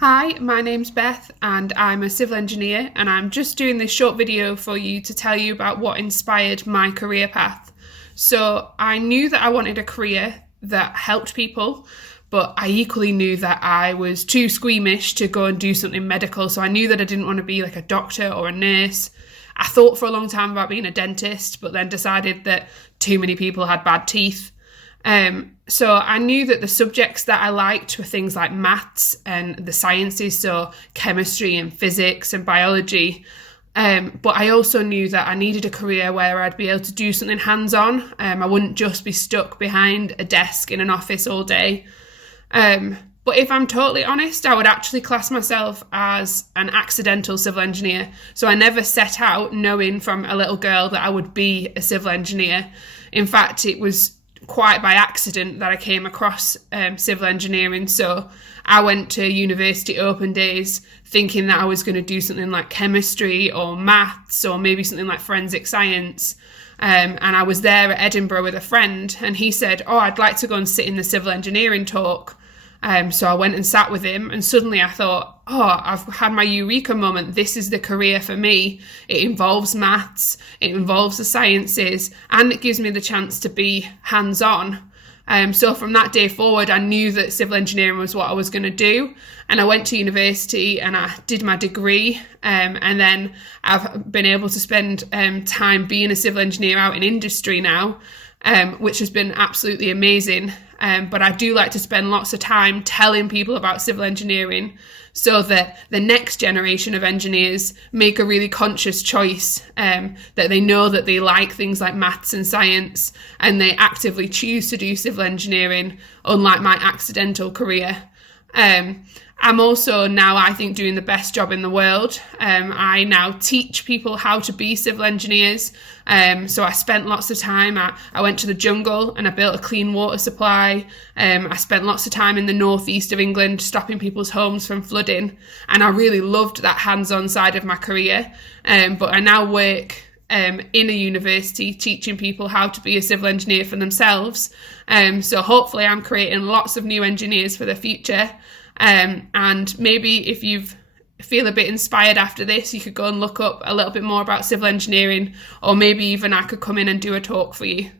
Hi, my name's Beth and I'm a civil engineer, and I'm just doing this short video for you to tell you about what inspired my career path. So I knew that I wanted a career that helped people, but I equally knew that I was too squeamish to go and do something medical. So I knew that I didn't want to be like a doctor or a nurse. I thought for a long time about being a dentist, but then decided that too many people had bad teeth. So I knew that the subjects that I liked were things like maths and the sciences, so chemistry and physics and biology. But I also knew that I needed a career where I'd be able to do something hands-on. I wouldn't just be stuck behind a desk in an office all day. But if I'm totally honest, I would actually class myself as an accidental civil engineer. So I never set out knowing from a little girl that I would be a civil engineer. In fact, it was quite by accident that I came across civil engineering. So I went to university open days thinking that I was going to do something like chemistry or maths or maybe something like forensic science. And I was there at Edinburgh with a friend, and he said, "Oh, I'd like to go and sit in the civil engineering talk." So I went and sat with him, and suddenly I thought, oh, I've had my eureka moment. This is the career for me. It involves maths, it involves the sciences, and it gives me the chance to be hands-on. So from that day forward, I knew that civil engineering was what I was going to do. And I went to university and I did my degree. And then I've been able to spend time being a civil engineer out in industry now, which has been absolutely amazing. But I do like to spend lots of time telling people about civil engineering so that the next generation of engineers make a really conscious choice, that they know that they like things like maths and science, and they actively choose to do civil engineering, unlike my accidental career. I'm also now, I think, doing the best job in the world. I now teach people how to be civil engineers. So I spent lots of time, I went to the jungle and I built a clean water supply. I spent lots of time in the northeast of England stopping people's homes from flooding. And I really loved that hands-on side of my career. But I now work in a university teaching people how to be a civil engineer for themselves. So hopefully I'm creating lots of new engineers for the future. And maybe if you feel a bit inspired after this, you could go and look up a little bit more about civil engineering, or maybe even I could come in and do a talk for you.